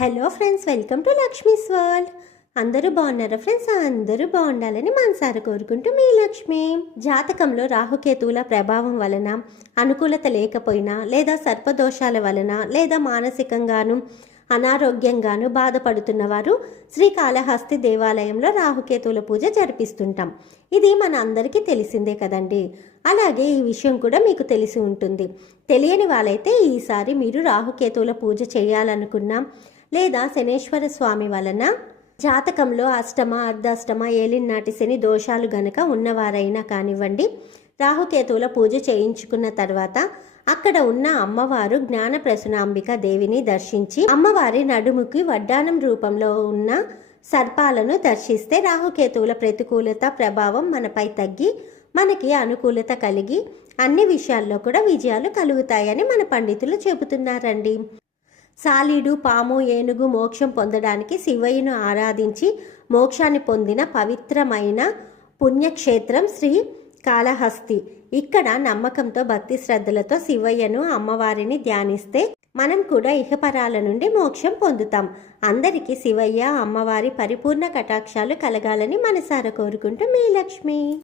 Hello friends welcome to Lakshmi's world అందరూ బాగున్నారా friends అందరూ బాగుండాలని మనసారా కోరుకుంటూ మీ లక్ష్మి. జాతకంలో రాహుకేతువుల ప్రభావం వలన అనుకూలత లేకపోయినా లేదా సర్పదోషాల వలన లేదా మానసికంగాను అనారోగ్యంగాను బాధపడుతున్న వారు శ్రీకాళహస్తి దేవాలయంలో రాహుకేతువుల పూజ జరిపిస్తుంటాం. ఇది మన అందరికీ తెలిసిందే కదండి. అలాగే ఈ విషయం కూడా మీకు తెలిసి ఉంటుంది. తెలియని వాళ్ళైతే ఈసారి మీరు రాహుకేతువుల పూజ చేయాలనుకున్నా లేదా శనేశ్వర స్వామి వలన జాతకంలో అష్టమ అర్ధాష్టమ ఏలినాటి శని దోషాలు గనక ఉన్నవారైనా కానివ్వండి రాహుకేతువుల పూజ చేయించుకున్న తర్వాత అక్కడ ఉన్న అమ్మవారు జ్ఞాన ప్రసునాంబిక దేవిని దర్శించి అమ్మవారి నడుముకి వడ్డానం రూపంలో ఉన్న సర్పాలను దర్శిస్తే రాహుకేతువుల ప్రతికూలత ప్రభావం మనపై తగ్గి మనకి అనుకూలత కలిగి అన్ని విషయాల్లో కూడా విజయాలు కలుగుతాయని మన పండితులు చెబుతున్నారండి. సాలీడు పాము ఏనుగు మోక్షం పొందడానికి శివయ్యను ఆరాధించి మోక్షాన్ని పొందిన పవిత్రమైన పుణ్యక్షేత్రం శ్రీ కాళహస్తి. ఇక్కడ నమ్మకంతో భక్తి శ్రద్ధలతో శివయ్యను అమ్మవారిని ధ్యానిస్తే మనం కూడా ఇహపరాల నుండి మోక్షం పొందుతాం. అందరికీ శివయ్య అమ్మవారి పరిపూర్ణ కటాక్షాలు కలగాలని మనసారా కోరుకుంటూ మీ లక్ష్మి.